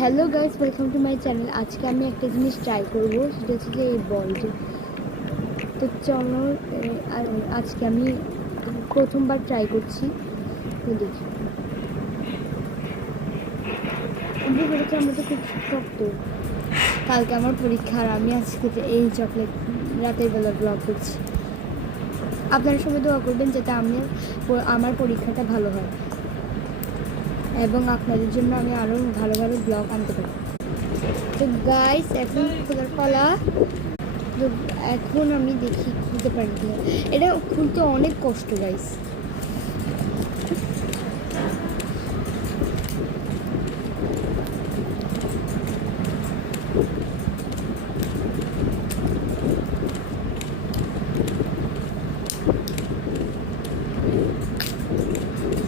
Hello guys, welcome to my channel. আজকে আমি একটা জিনিস ট্রাই করবো, সেটা হচ্ছে যে এই বলটি। তো চলো, আজকে আমি প্রথমবার ট্রাই করছি। তো দেখি বুঝতে পেরেছি, আমরা তো খুব শক্ত। কালকে আমার পরীক্ষা আর আমি আজকে এই চকলেট রাতের বেলা ব্লগ করছি। আপনারা সবাই দোয়া করবেন যাতে আমার পরীক্ষাটা ভালো হয় এবং আপনাদের জন্য আমি আরও ভালো ভালো ব্লগ আনতে পারি। তো গাইস, এখন খোলার পালা। তো এখন আমি দেখি খুলতে পারি কিনা। এটা খুলতে অনেক কষ্ট গাইস।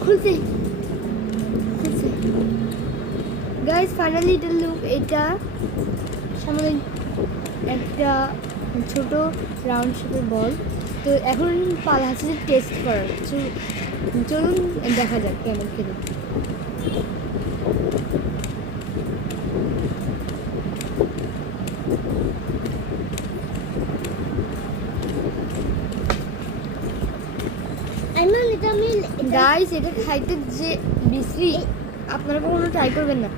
খুলছে খুলছে গাইস, ফাইনালি এটা লুক। এটা সামনে একটা ছোট রাউন্ড শেপের বল। তো এখন পালা আছে যে টেস্ট করার। চলুন দেখা যাক কেমন খেলে। গাইস, এটা খাইতে যে বিশ্রী, আপনারা কখনো ট্রাই করবেন না।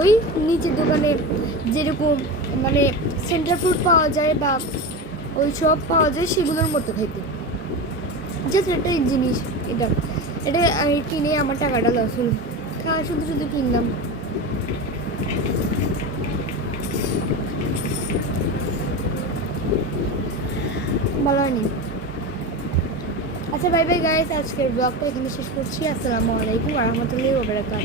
ওই নিচের দোকানে যেরকম মানে সেন্ট্রাল ফ্রুট পাওয়া যায় বা ওই সব পাওয়া যায়, সেগুলোর মতো খাইতে। জাস্ট একটা জিনিস, এটা এটা আমি কিনে আমার টাকাটা লস হলো। খাওয়া শুধু শুধু কিনলাম। ভালো হয়নি। আচ্ছা, বাই বাই গাইস, আজকের ব্লগটা এখানে শেষ করছি। আসসালামু আলাইকুম ওয়া রাহমাতুল্লাহি ওয়া বারাকাতুহু।